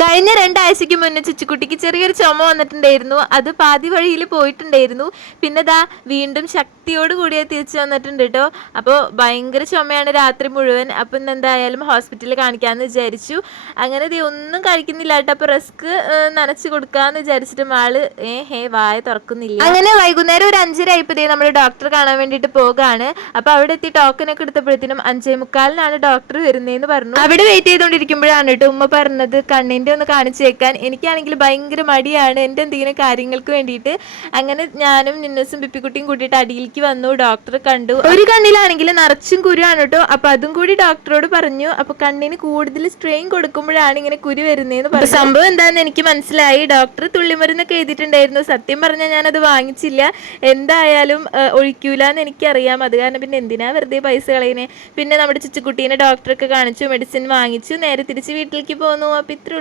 കഴിഞ്ഞ 2 ആഴ്ചയ്ക്ക് മുന്നേ ചുച്ചുക്കുട്ടിക്ക് ചെറിയൊരു ചുമ വന്നിട്ടുണ്ടായിരുന്നു. അത് പാതി വഴിയിൽ പോയിട്ടുണ്ടായിരുന്നു. പിന്നെ ദാ വീണ്ടും ശക്തിയോട് കൂടിയ തിരിച്ചു വന്നിട്ടുണ്ട് കേട്ടോ. അപ്പോൾ ഭയങ്കര ചുമയാണ് രാത്രി മുഴുവൻ. അപ്പം ഇന്ന് എന്തായാലും ഹോസ്പിറ്റലിൽ കാണിക്കാമെന്ന് വിചാരിച്ചു. അങ്ങനെ ദേ ഒന്നും കഴിക്കുന്നില്ല കേട്ടോ. അപ്പോൾ റിസ്ക് നനച്ച് കൊടുക്കാമെന്ന് വിചാരിച്ചിട്ടും ആള് വായ തുറക്കുന്നില്ല. അങ്ങനെ വൈകുന്നേരം ഒരു 5:30 ആയപ്പോൾ നമ്മൾ ഡോക്ടറെ കാണാൻ വേണ്ടിയിട്ട് പോകുകയാണ്. അപ്പോൾ അവിടെ എത്തി ടോക്കനൊക്കെ എടുത്തപ്പോഴത്തേനും 5:45 ഡോക്ടർ വരുന്നതെന്ന് പറഞ്ഞു. അവിടെ വെയിറ്റ് ചെയ്തുകൊണ്ടിരിക്കുമ്പോഴാണ് കേട്ടോ ഉമ്മ പറഞ്ഞത് കണ്ണിൻ്റെ ഒന്ന് കാണിച്ചു വെക്കാൻ. എനിക്കാണെങ്കിൽ ഭയങ്കര മടിയാണ് എൻ്റെ എന്തെങ്കിലും കാര്യങ്ങൾക്ക് വേണ്ടിയിട്ട്. അങ്ങനെ ഞാനും നിന്നസും പിപ്പിക്കുട്ടിയും കൂട്ടിയിട്ട് അടിയിലേക്ക് വന്നു. ഡോക്ടറെ കണ്ടു. ഒരു കണ്ണിലാണെങ്കിൽ നിറച്ചും കുരുവാണ് കേട്ടോ. അപ്പൊ അതും കൂടി ഡോക്ടറോട് പറഞ്ഞു. അപ്പൊ കണ്ണിന് കൂടുതൽ സ്ട്രെയിൻ കൊടുക്കുമ്പോഴാണ് ഇങ്ങനെ കുരു വരുന്നതെന്ന് പറഞ്ഞു. സംഭവം എന്താണെന്ന് എനിക്ക് മനസ്സിലായി. ഡോക്ടർ തുള്ളിമരുന്നൊക്കെ എഴുതിയിട്ടുണ്ടായിരുന്നു. സത്യം പറഞ്ഞാൽ ഞാനത് വാങ്ങിച്ചില്ല. എന്തായാലും ഒഴിക്കൂലെന്ന് എനിക്കറിയാം. അത് കാരണം പിന്നെ എന്തിനാ വെറുതെ പൈസ കളയുന്നേ. പിന്നെ നമ്മുടെ ചുച്ചുക്കുട്ടീനെ ഡോക്ടറൊക്കെ കാണിച്ചു, മെഡിസിൻ വാങ്ങിച്ചു, നേരെ തിരിച്ച് വീട്ടിലേക്ക് പോന്നു. അപ്പൊ ഇത്ര